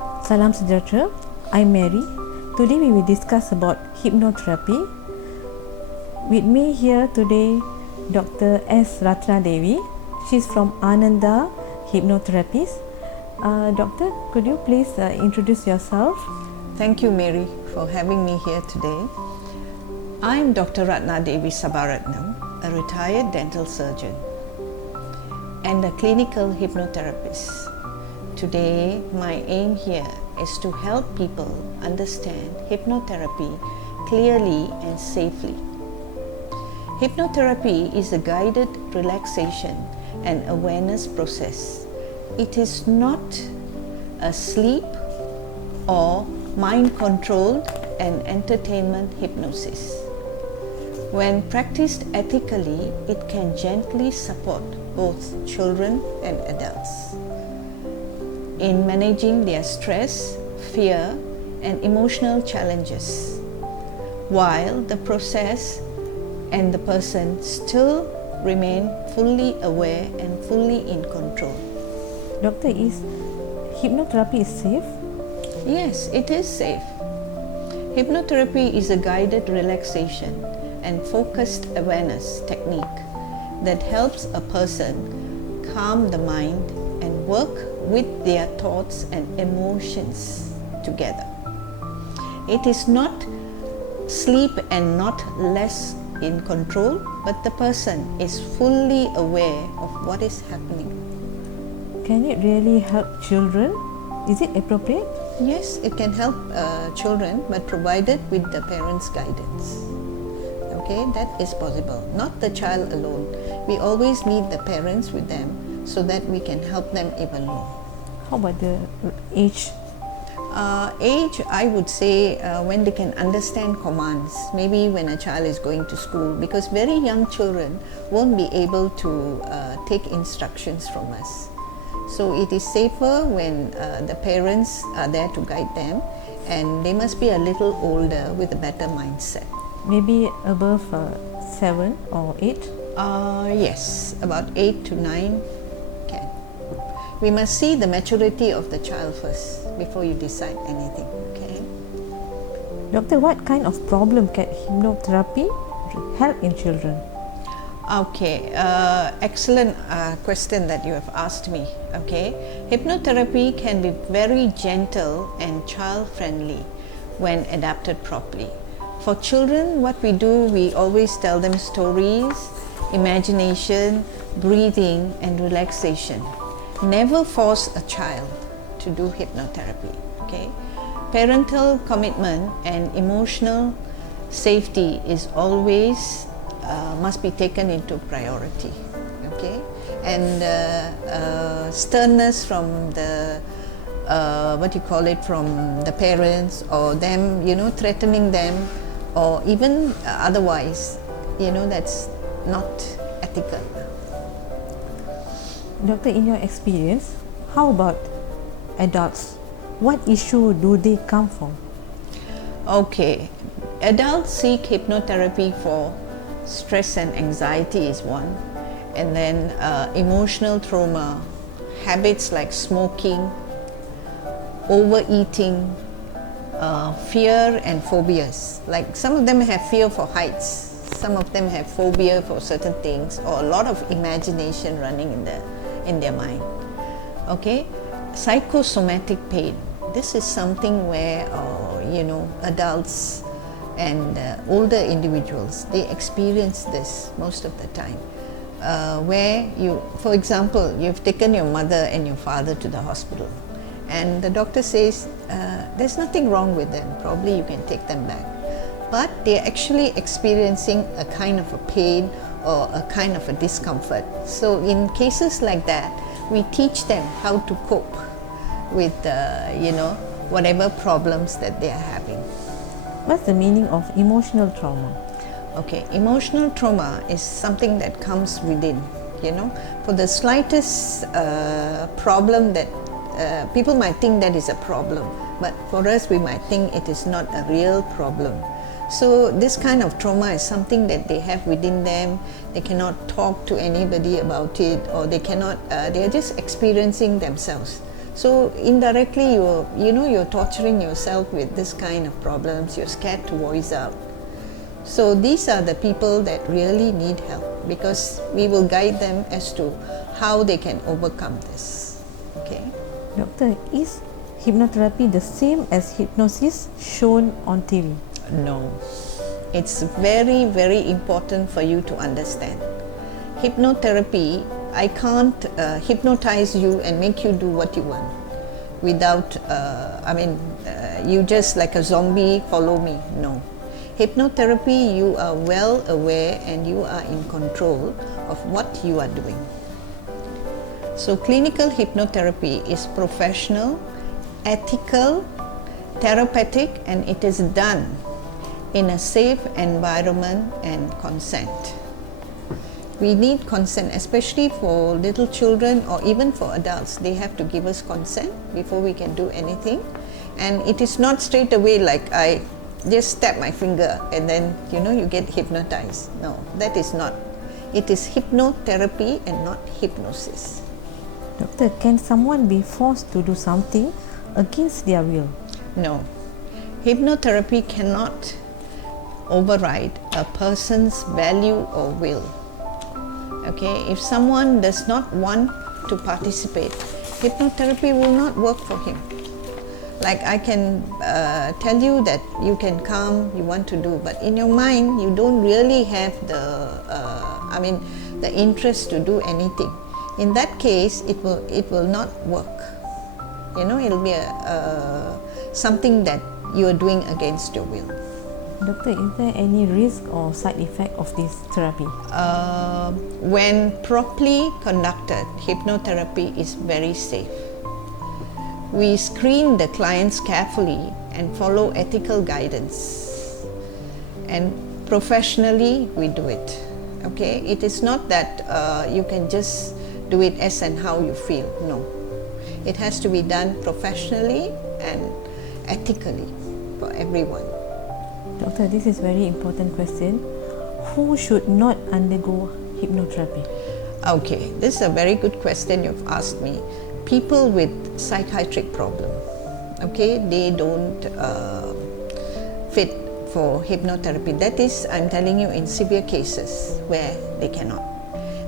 Salam sejahtera, I'm Mary. Today we will discuss about hypnotherapy. With me here today, Dr. S. Ratna Devi. She's from Ananda Hypnotherapist. Doctor, could you please introduce yourself? Thank you, Mary, for having me here today. I'm Dr. Ratna Devi Sabaratnam, a retired dental surgeon and a clinical hypnotherapist. Today, my aim here is to help people understand hypnotherapy clearly and safely. Hypnotherapy is a guided relaxation and awareness process. It is not a sleep or mind-controlled and entertainment hypnosis. When practiced ethically, it can gently support both children and adults in managing their stress, fear, and emotional challenges, while the process and the person still remain fully aware and fully in control. Doctor, is hypnotherapy safe? Yes, it is safe. Hypnotherapy is a guided relaxation and focused awareness technique that helps a person calm the mind and work with their thoughts and emotions together. It is not sleep and not less in control, but the person is fully aware of what is happening. Can it really help children? Is it appropriate? Yes, it can help children, but provided with the parents' guidance. Okay, that is possible. Not the child alone. We always need the parents with them so that we can help them even more. How about the age? Age, I would say when they can understand commands, maybe when a child is going to school, because very young children won't be able to take instructions from us. So it is safer when the parents are there to guide them, and they must be a little older with a better mindset. Maybe above 7 or 8? Yes, about 8 to 9 can. We must see the maturity of the child first before you decide anything. Okay. Doctor, what kind of problem can hypnotherapy help in children? Okay, excellent question that you have asked me. Okay, hypnotherapy can be very gentle and child-friendly when adapted properly. For children, what we do, we always tell them stories, imagination, breathing, and relaxation. Never force a child to do hypnotherapy. Okay, parental commitment and emotional safety is always must be taken into priority. Okay, and sternness from the from the parents, or them, threatening them, or even otherwise, that's not ethical. Doctor, in your experience, how about adults? What issue do they come from? Okay, adults seek hypnotherapy for stress and anxiety is one, and then emotional trauma, habits like smoking, overeating, fear and phobias. Like some of them have fear for heights, some of them have phobia for certain things, or a lot of imagination running in their mind. Okay, psychosomatic pain. This is something where adults and older individuals, they experience this most of the time. Where for example, you've taken your mother and your father to the hospital, and the doctor says there's nothing wrong with them, probably you can take them back. But they're actually experiencing a kind of a pain or a kind of a discomfort. So in cases like that, we teach them how to cope with whatever problems that they are having. What's the meaning of emotional trauma? Okay, emotional trauma is something that comes within. For the slightest problem that people might think that is a problem, but for us we might think it is not a real problem. So this kind of trauma is something that they have within them. They cannot talk to anybody about it, or they cannot. They are just experiencing themselves. So indirectly you're torturing yourself with this kind of problems. You're scared to voice out. So these are the people that really need help, because we will guide them as to how they can overcome this. Okay. Doctor, is hypnotherapy the same as hypnosis shown on TV? No. It's very, very important for you to understand. Hypnotherapy, I can't hypnotize you and make you do what you want without, you just like a zombie, follow me. No. Hypnotherapy, you are well aware and you are in control of what you are doing. So clinical hypnotherapy is professional, ethical, therapeutic, and it is done in a safe environment and consent. We need consent, especially for little children or even for adults. They have to give us consent before we can do anything. And it is not straight away like I just tap my finger and then you get hypnotized. No, that is not. It is hypnotherapy and not hypnosis. Doctor, can someone be forced to do something against their will? No. Hypnotherapy cannot override a person's value or will. Okay, if someone does not want to participate, hypnotherapy will not work for him. Like I can tell you that you can come, you want to do, but in your mind you don't really have the interest to do anything. In that case, it will not work. It'll be something that you are doing against your will. Doctor, is there any risk or side effect of this therapy? When properly conducted, hypnotherapy is very safe. We screen the clients carefully and follow ethical guidance. And professionally, we do it. Okay? It is not that you can just do it as and how you feel. No. It has to be done professionally and ethically for everyone. Doctor, this is a very important question. Who should not undergo hypnotherapy? Okay, this is a very good question you've asked me. People with psychiatric problem, okay, they don't fit for hypnotherapy. That is, I'm telling you, in severe cases where they cannot.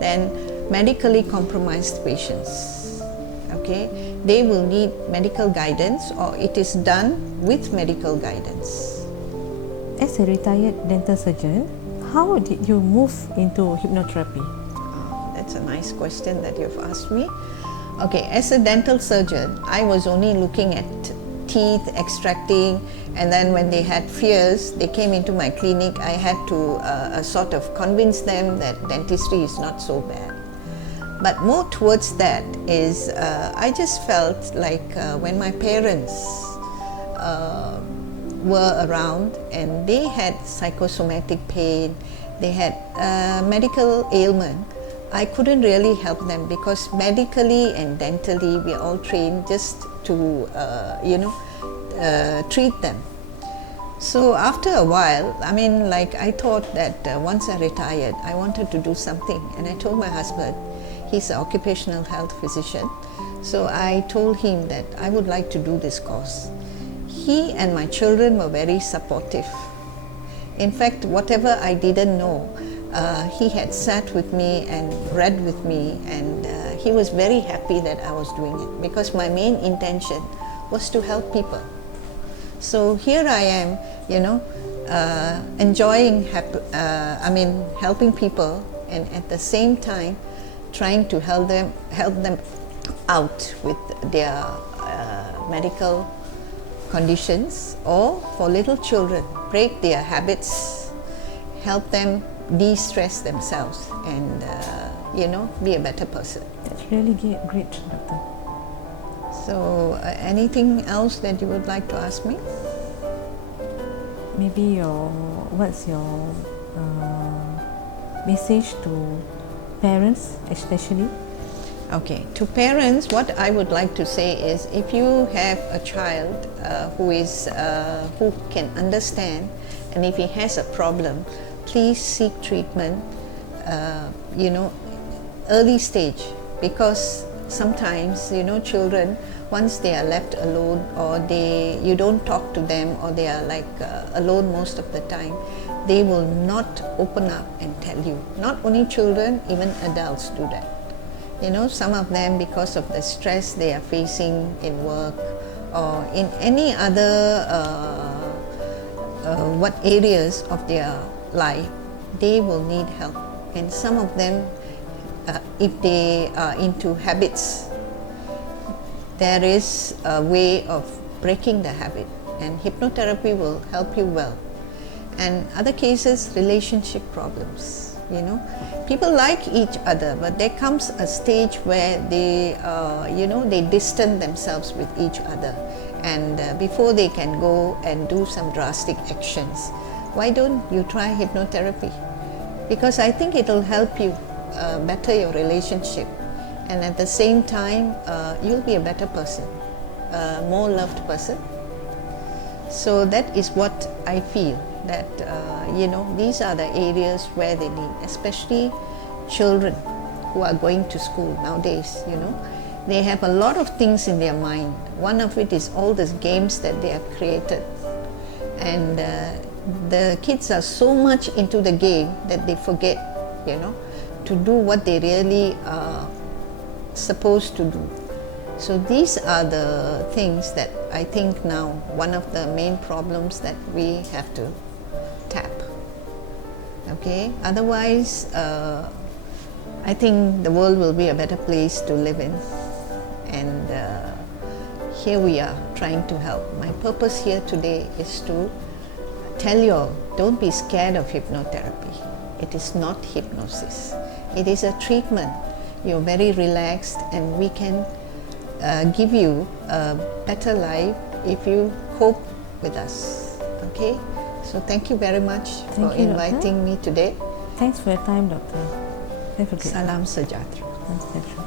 Then medically compromised patients, okay, they will need medical guidance, or it is done with medical guidance. As a retired dental surgeon, how did you move into hypnotherapy? That's a nice question that you've asked me. Okay, as a dental surgeon, I was only looking at teeth extracting, and then when they had fears, they came into my clinic. I had to sort of convince them that dentistry is not so bad. But more towards that is, I just felt like when my parents were around and they had psychosomatic pain, they had medical ailment, I couldn't really help them, because medically and dentally we are all trained just to treat them. So after a while, I thought that once I retired, I wanted to do something, and I told my husband, he's an occupational health physician, so I told him that I would like to do this course. He and my children were very supportive. In fact, whatever I didn't know, he had sat with me and read with me, and he was very happy that I was doing it, because my main intention was to help people. So here I am, enjoying, helping people, and at the same time trying to help them out with their medical conditions, or for little children, break their habits, help them de-stress themselves, and be a better person. That's really great, Doctor. So anything else that you would like to ask me? Maybe what's your message to parents especially? Okay, to parents, what I would like to say is, if you have a child who can understand, and if he has a problem, please seek treatment, early stage, because sometimes, children once they are left alone, or you don't talk to them, or they are like alone most of the time, they will not open up and tell you. Not only children, even adults do that. Some of them, because of the stress they are facing in work or in any other what areas of their life, they will need help. And some of them, if they are into habits, there is a way of breaking the habit, and hypnotherapy will help you well. And other cases, relationship problems. People like each other, but there comes a stage where they distance themselves with each other, and before they can go and do some drastic actions, why don't you try hypnotherapy? Because I think it will help you better your relationship, and at the same time you'll be a better person, a more loved person. So that is what I feel, that these are the areas where they need, especially children who are going to school nowadays. They have a lot of things in their mind. One of it is all these games that they have created, and the kids are so much into the game that they forget to do what they really are supposed to do. So these are the things that I think now one of the main problems that we have to tap. Okay, otherwise I think the world will be a better place to live in, and here we are trying to help. My purpose here today is to tell you all, don't be scared of hypnotherapy. It is not hypnosis. It is a treatment. You're very relaxed, and we can give you a better life if you cope with us. Okay? So thank you very much for inviting me today. Thanks for your time, Doctor. Have a good Salam sejahtera. Salam sejahtera.